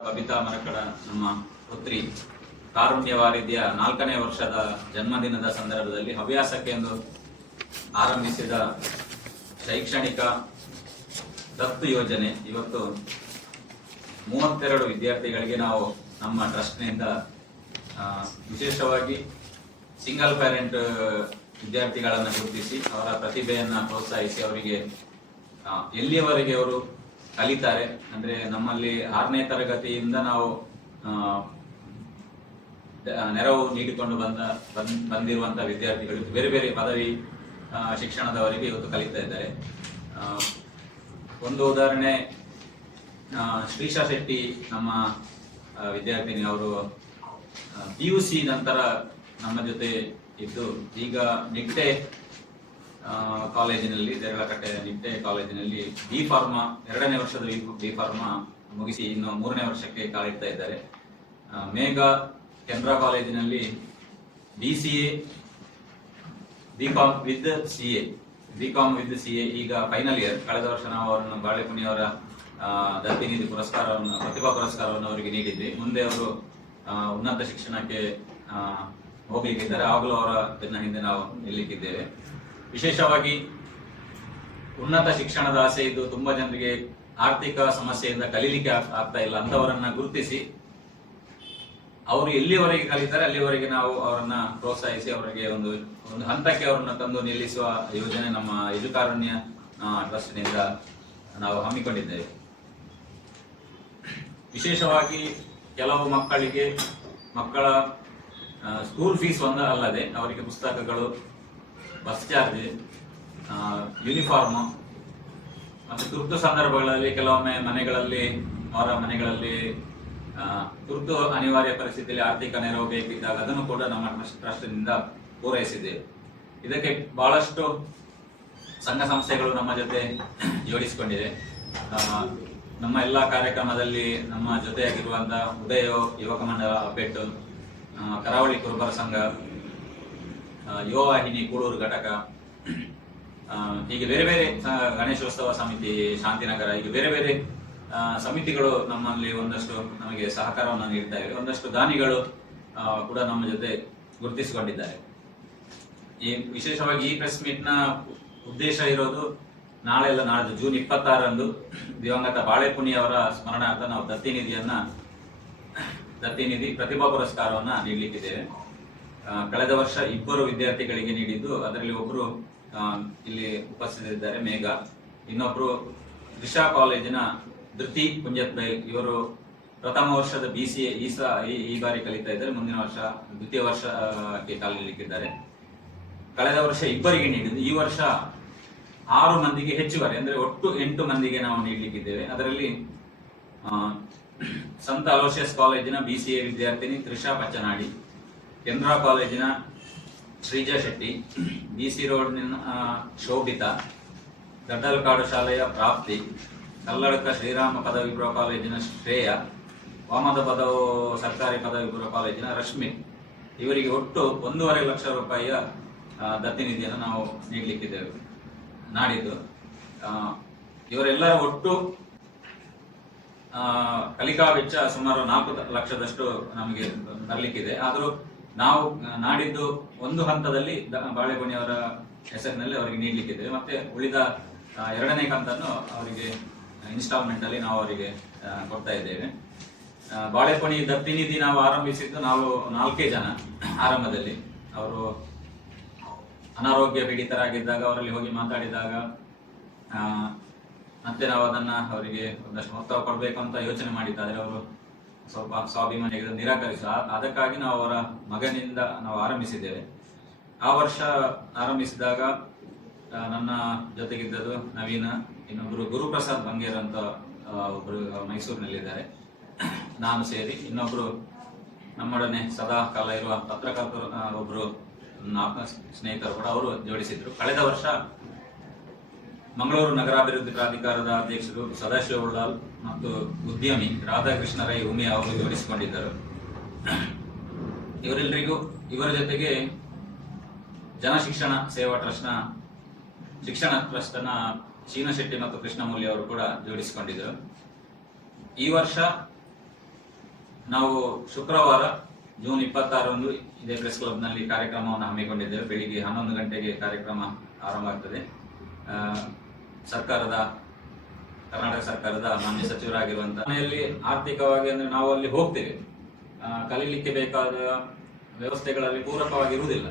ಬಬಿತಾ ಮರಕಡ ನಮ್ಮ ಪುತ್ರಿ ಕಾರುಣ್ಯ ವಾರಿದ್ಯ 4ನೇ ವರ್ಷದ ಜನ್ಮದಿನದ ಸಂದರ್ಭದಲ್ಲಿ ಹವ್ಯಾಸಕ್ಕೆ ಎಂದು ಆರಂಭಿಸಿದ ಶೈಕ್ಷಣಿಕ ದತ್ತು ಯೋಜನೆ ಇವತ್ತು 32 ವಿದ್ಯಾರ್ಥಿಗಳಿಗೆ ನಾವು ನಮ್ಮ ಟ್ರಸ್ಟ್ನಿಂದ ವಿಶೇಷವಾಗಿ ಸಿಂಗಲ್ ಪೇರೆಂಟ್ ವಿದ್ಯಾರ್ಥಿಗಳನ್ನು ಗುರುತಿಸಿ ಅವರ ಪ್ರತಿಭೆಯನ್ನು ಪ್ರೋತ್ಸಾಹಿಸಿ ಅವರಿಗೆ ಎಲ್ಲಿಯವರೆಗೆ ಅವರು ಕಲಿತಾರೆ ಅಂದ್ರೆ ನಮ್ಮಲ್ಲಿ 6ನೇ ತರಗತಿಯಿಂದ ನಾವು ನೆರವು ನೀಡಿಕೊಂಡು ಬಂದಿರುವಂತಹ ವಿದ್ಯಾರ್ಥಿಗಳು ಬೇರೆ ಬೇರೆ ಪದವಿ ಶಿಕ್ಷಣದವರೆಗೆ ಇವತ್ತು ಕಲಿತಾ ಇದ್ದಾರೆ. ಒಂದು ಉದಾಹರಣೆ, ಶ್ರೀಶಾ ಶೆಟ್ಟಿ ನಮ್ಮ ವಿದ್ಯಾರ್ಥಿನಿ, ಅವರು PUC ನಂತರ ನಮ್ಮ ಜೊತೆ ಇದ್ದು ಈಗ ನಿಟ್ಟೆ ಕಾಲೇಜಿನಲ್ಲಿ, ದೇರಳಕಟ್ಟೆ ನಿಟ್ಟೆ ಕಾಲೇಜಿನಲ್ಲಿ ಬಿ ಫಾರ್ಮಾ 2ನೇ ವರ್ಷದ ಬಿ ಫಾರ್ಮಾ ಮುಗಿಸಿ ಇನ್ನು 3ನೇ ವರ್ಷಕ್ಕೆ ಕಾಲಿಡ್ತಾ ಇದ್ದಾರೆ. ಮೇಘ ಕೆನರಾ ಕಾಲೇಜಿನಲ್ಲಿ BCA ಬಿಕಾಮ್ ವಿತ್ CA ಈಗ ಫೈನಲ್ ಇಯರ್. ಕಳೆದ ವರ್ಷ ನಾವು ಅವರನ್ನು ಬಾಳೆಪುಣಿ ಅವರ ದತ್ತಿನಿಧಿ ಪುರಸ್ಕಾರವನ್ನು, ಪ್ರತಿಭಾ ಪುರಸ್ಕಾರವನ್ನು ಅವರಿಗೆ ನೀಡಿದ್ವಿ. ಮುಂದೆ ಅವರು ಉನ್ನತ ಶಿಕ್ಷಣಕ್ಕೆ ಹೋಗ್ಲಿಕ್ಕಿದ್ದಾರೆ, ಆಗಲೂ ಅವರ ಬೆನ್ನ ಹಿಂದೆ ನಾವು ನಿಲ್ಲಿಕ್ಕಿದ್ದೇವೆ. ವಿಶೇಷವಾಗಿ ಉನ್ನತ ಶಿಕ್ಷಣದ ಆಸೆ ಇದ್ದು ತುಂಬಾ ಜನರಿಗೆ ಆರ್ಥಿಕ ಸಮಸ್ಯೆಯಿಂದ ಕಲೀಲಿಕ್ಕೆ ಆಗ್ತಾ ಇಲ್ಲ ಅಂತವರನ್ನ ಗುರುತಿಸಿ ಅವರು ಎಲ್ಲಿವರೆಗೆ ಕಲಿತಾರೆ ಅಲ್ಲಿವರೆಗೆ ನಾವು ಅವರನ್ನ ಪ್ರೋತ್ಸಾಹಿಸಿ ಅವರಿಗೆ ಒಂದು ಹಂತಕ್ಕೆ ಅವರನ್ನ ತಂದು ನಿಲ್ಲಿಸುವ ಯೋಜನೆ ನಮ್ಮ ಎಜುಕಾರುಣ್ಯ ಟ್ರಸ್ಟ್ನಿಂದ ನಾವು ಹಮ್ಮಿಕೊಂಡಿದ್ದೇವೆ. ವಿಶೇಷವಾಗಿ ಕೆಲವು ಮಕ್ಕಳ ಸ್ಕೂಲ್ ಫೀಸ್ ಅಲ್ಲದೆ ಅವರಿಗೆ ಪುಸ್ತಕಗಳು, ಬಸ್ ಚಾರ್ಜ್, ಯೂನಿಫಾರ್ಮ್ ಮತ್ತು ತುರ್ತು ಸಂದರ್ಭಗಳಲ್ಲಿ ಕೆಲವೊಮ್ಮೆ ಅವರ ಮನೆಗಳಲ್ಲಿ ತುರ್ತು ಅನಿವಾರ್ಯ ಪರಿಸ್ಥಿತಿಯಲ್ಲಿ ಆರ್ಥಿಕ ನೆರವು ಬೇಕಿದ್ದಾಗ ಅದನ್ನು ಕೂಡ ನಮ್ಮ ಟ್ರಸ್ಟ್ನಿಂದ ಪೂರೈಸಿದ್ದೇವೆ. ಇದಕ್ಕೆ ಬಹಳಷ್ಟು ಸಂಘ ಸಂಸ್ಥೆಗಳು ನಮ್ಮ ಜೊತೆ ಜೋಡಿಸಿಕೊಂಡಿದೆ. ನಮ್ಮ ಎಲ್ಲ ಕಾರ್ಯಕ್ರಮದಲ್ಲಿ ನಮ್ಮ ಜೊತೆಯಾಗಿರುವಂತಹ ಉದಯ ಯುವಕ ಮಂಡಲ ಅಪೆಟ್ಟು, ಕರಾವಳಿ ಕುರುಬರ ಸಂಘ, ಯುವ ವಾಹಿನಿ ಕೂಳೂರು ಘಟಕ, ಹೀಗೆ ಬೇರೆ ಬೇರೆ ಗಣೇಶೋತ್ಸವ ಸಮಿತಿ ಶಾಂತಿನಗರ, ಹೀಗೆ ಬೇರೆ ಬೇರೆ ಸಮಿತಿಗಳು ನಮ್ಮಲ್ಲಿ ಒಂದಷ್ಟು ನಮಗೆ ಸಹಕಾರವನ್ನು ನೀಡ್ತಾ ಇವೆ. ಒಂದಷ್ಟು ದಾನಿಗಳು ಕೂಡ ನಮ್ಮ ಜೊತೆ ಗುರುತಿಸಿಕೊಂಡಿದ್ದಾರೆ. ವಿಶೇಷವಾಗಿ ಈ ಪ್ರೆಸ್ ಮೀಟ್ ನ ಉದ್ದೇಶ ಇರೋದು ನಾಡ್ದು ಜೂನ್ 26ರಂದು ದಿವಂಗತ ಬಾಳೆಪುಣಿ ಅವರ ಸ್ಮರಣಾರ್ಥ ನಾವು ದತ್ತಿನಿಧಿ ಪ್ರತಿಭಾ ಪುರಸ್ಕಾರವನ್ನ ನೀಡಲಿಕ್ಕಿದ್ದೇವೆ. ಕಳೆದ ವರ್ಷ 2 ವಿದ್ಯಾರ್ಥಿಗಳಿಗೆ ನೀಡಿದ್ದು, ಅದರಲ್ಲಿ ಒಬ್ಬರು ಇಲ್ಲಿ ಉಪಸ್ಥಿತರಿದ್ದಾರೆ, ಮೇಘ. ಇನ್ನೊಬ್ರು ರಿಷಾ ಕಾಲೇಜಿನ ಧೃತಿ ಪುಂಜತ್ಬೈಲ್, ಇವರು ಪ್ರಥಮ ವರ್ಷದ BCA ಈ ಬಾರಿ ಕಲಿತಾ ಇದ್ದಾರೆ. ಮುಂದಿನ ವರ್ಷ ದ್ವಿತೀಯ ವರ್ಷಕ್ಕೆ ಕಾಲಿಡಲಿಕ್ಕಿದ್ದಾರೆ. ಕಳೆದ ವರ್ಷ 2 ನೀಡಿದ್ದು, ಈ ವರ್ಷ 6 ಮಂದಿಗೆ ಹೆಚ್ಚುವರಿ ಅಂದ್ರೆ ಒಟ್ಟು 8 ಮಂದಿಗೆ ನಾವು ನೀಡಲಿಕ್ಕಿದ್ದೇವೆ. ಅದರಲ್ಲಿ ಸಂತ ಅಲೋಷಿಯಸ್ ಕಾಲೇಜಿನ BCA ವಿದ್ಯಾರ್ಥಿನಿ ತ್ರಿಷಾ ಪಚ್ಚನಾಡಿ, ಕೆನರಾ ಕಾಲೇಜಿನ ಶ್ರೀಜಾ ಶೆಟ್ಟಿ, BC ರೋಡ್ನ ಶೋಭಿತಾ, ಗಡ್ಡಲಕಾಡು ಶಾಲೆಯ ಪ್ರಾಪ್ತಿ, ಕಲ್ಲಡಕ ಶ್ರೀರಾಮ ಪದವಿ ಪೂರ್ವ ಕಾಲೇಜಿನ ಶ್ರೇಯ, ವಾಮದ ಪದವು ಸರ್ಕಾರಿ ಪದವಿ ಪೂರ್ವ ಕಾಲೇಜಿನ ರಶ್ಮಿ, ಇವರಿಗೆ ಒಟ್ಟು 1.5 ಲಕ್ಷ ರೂಪಾಯಿಯ ದತ್ತಿನಿಧಿಯನ್ನು ನಾವು ನೀಡಲಿಕ್ಕಿದ್ದೇವೆ ನಾಡಿದ್ದು. ಇವರೆಲ್ಲರ ಒಟ್ಟು ಕಲಿಕಾ ವೆಚ್ಚ ಸುಮಾರು 4 ಲಕ್ಷದಷ್ಟು ನಮಗೆ ಬರಲಿಕ್ಕಿದೆ. ಆದರೂ ನಾವು ನಾಡಿದ್ದು ಒಂದು ಹಂತದಲ್ಲಿ ಬಾಳೆಪುಣಿ ಅವರ ಹೆಸರಿನಲ್ಲಿ ಅವರಿಗೆ ನೀಡಲಿಕ್ಕಿದ್ದೇವೆ. ಮತ್ತೆ ಉಳಿದ 2ನೇ ಕಂತನ್ನು ಅವರಿಗೆ ಇನ್ಸ್ಟಾಲ್ಮೆಂಟ್ ಅಲ್ಲಿ ನಾವು ಅವರಿಗೆ ಕೊಡ್ತಾ ಇದ್ದೇವೆ. ಬಾಳೆಪುಣಿ ದತ್ತಿನಿಧಿ ನಾವು ಆರಂಭಿಸಿದ್ದು ನಾವು 4 ಜನ. ಆರಂಭದಲ್ಲಿ ಅವರು ಅನಾರೋಗ್ಯ ಪೀಡಿತರಾಗಿದ್ದಾಗ ಅವರಲ್ಲಿ ಹೋಗಿ ಮಾತಾಡಿದಾಗ ಮತ್ತೆ ನಾವು ಅದನ್ನ ಅವರಿಗೆ ಒಂದಷ್ಟು ಮೊತ್ತ ಕೊಡಬೇಕು ಅಂತ ಯೋಚನೆ ಮಾಡಿದ್ದಾರೆ. ಅವರು ಸ್ವಲ್ಪ ಸ್ವಾಭಿಮಾನಿಗೆ ನಿರಾಕರಿಸ, ಅದಕ್ಕಾಗಿ ನಾವು ಅವರ ಮಗನಿಂದ ನಾವು ಆರಂಭಿಸಿದ್ದೇವೆ. ಆ ವರ್ಷ ಆರಂಭಿಸಿದಾಗ ನನ್ನ ಜೊತೆಗಿದ್ದದು ನವೀನ, ಇನ್ನೊಬ್ರು ಗುರುಪ್ರಸಾದ್ ಬಂಗೇರ್ ಅಂತ ಒಬ್ರು ಮೈಸೂರಿನಲ್ಲಿದ್ದಾರೆ, ನಾನು ಸೇರಿ, ಇನ್ನೊಬ್ರು ನಮ್ಮೊಡನೆ ಸದಾ ಕಾಲ ಇರುವ ಪತ್ರಕರ್ತರು ಒಬ್ರು 4 ಸ್ನೇಹಿತರು ಕೂಡ ಅವರು ಜೋಡಿಸಿದ್ರು. ಕಳೆದ ವರ್ಷ ಮಂಗಳೂರು ನಗರಾಭಿವೃದ್ಧಿ ಪ್ರಾಧಿಕಾರದ ಅಧ್ಯಕ್ಷರು ಸದಾಶಿವ ಉಳ್ಳಾಲ್ ಮತ್ತು ಉದ್ಯಮಿ ರಾಧಾಕೃಷ್ಣ ರೈ ಉಮಿ ಅವರು ಜೋಡಿಸಿಕೊಂಡಿದ್ದರು. ಇವರ ಜೊತೆಗೆ ಜನಶಿಕ್ಷಣ ಸೇವಾ ಟ್ರಸ್ಟ್ನ ಶಿಕ್ಷಣ ಟ್ರಸ್ಟ್ನ ಶೀನಾ ಶೆಟ್ಟಿ ಮತ್ತು ಕೃಷ್ಣಮೂಲ್ಯ ಅವರು ಕೂಡ ಜೋಡಿಸಿಕೊಂಡಿದ್ದರು. ಈ ವರ್ಷ ನಾವು ಶುಕ್ರವಾರ ಜೂನ್ 26 ಇದೇ ಪ್ರೆಸ್ ಕ್ಲಬ್ನಲ್ಲಿ ಕಾರ್ಯಕ್ರಮವನ್ನು ಹಮ್ಮಿಕೊಂಡಿದ್ದೇವೆ. ಬೆಳಿಗ್ಗೆ 11 ಗಂಟೆಗೆ ಕಾರ್ಯಕ್ರಮ ಆರಂಭ ಆಗ್ತದೆ. ಕರ್ನಾಟಕ ಸರ್ಕಾರದ ಮಾನ್ಯ ಸಚಿವರಾಗಿರುವಂತಹ ಮನೆಯಲ್ಲಿ ಆರ್ಥಿಕವಾಗಿ ಅಂದ್ರೆ ನಾವು ಅಲ್ಲಿ ಹೋಗ್ತೇವೆ, ಕಲೀಲಿಕ್ಕೆ ಬೇಕಾದ ವ್ಯವಸ್ಥೆಗಳಲ್ಲಿ ಪೂರಕವಾಗಿರುವುದಿಲ್ಲ.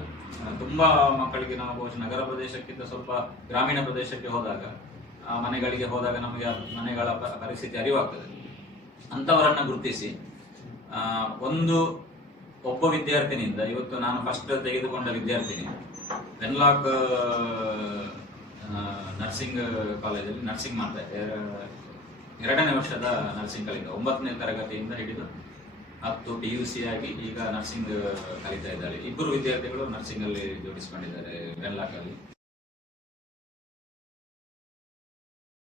ತುಂಬಾ ಮಕ್ಕಳಿಗೆ ನಾವು ಬಹುಶಃ ನಗರ ಪ್ರದೇಶಕ್ಕಿಂತ ಸ್ವಲ್ಪ ಗ್ರಾಮೀಣ ಪ್ರದೇಶಕ್ಕೆ ಹೋದಾಗ, ಮನೆಗಳಿಗೆ ಹೋದಾಗ ನಮಗೆ ಮನೆಗಳ ಪರಿಸ್ಥಿತಿ ಅರಿವಾಗ್ತದೆ. ಅಂಥವರನ್ನ ಗುರುತಿಸಿ ಒಬ್ಬ ವಿದ್ಯಾರ್ಥಿನಿಯಿಂದ, ಇವತ್ತು ನಾನು ಫಸ್ಟ್ ತೆಗೆದುಕೊಂಡ ವಿದ್ಯಾರ್ಥಿನಿ ವೆನ್ಲಾಕ್ ನರ್ಸಿಂಗ್ ಕಾಲೇಜಲ್ಲಿ ನರ್ಸಿಂಗ್ ಮಾಡ್ತಾ ಇದ್ದೆ. 2ನೇ ವರ್ಷದ ನರ್ಸಿಂಗ್ ಕಲಿತ, 9ನೇ ತರಗತಿಯಿಂದ ಹಿಡಿದು 10 PUC ಆಗಿ ಈಗ ನರ್ಸಿಂಗ್ ಕಲಿತಾ ಇದ್ದಾರೆ. 2 ವಿದ್ಯಾರ್ಥಿಗಳು ನರ್ಸಿಂಗ್ ಅಲ್ಲಿ ಜೋಡಿಸಿಕೊಂಡಿದ್ದಾರೆ ವೆನ್ಲಾಕ್ ಅಲ್ಲಿ.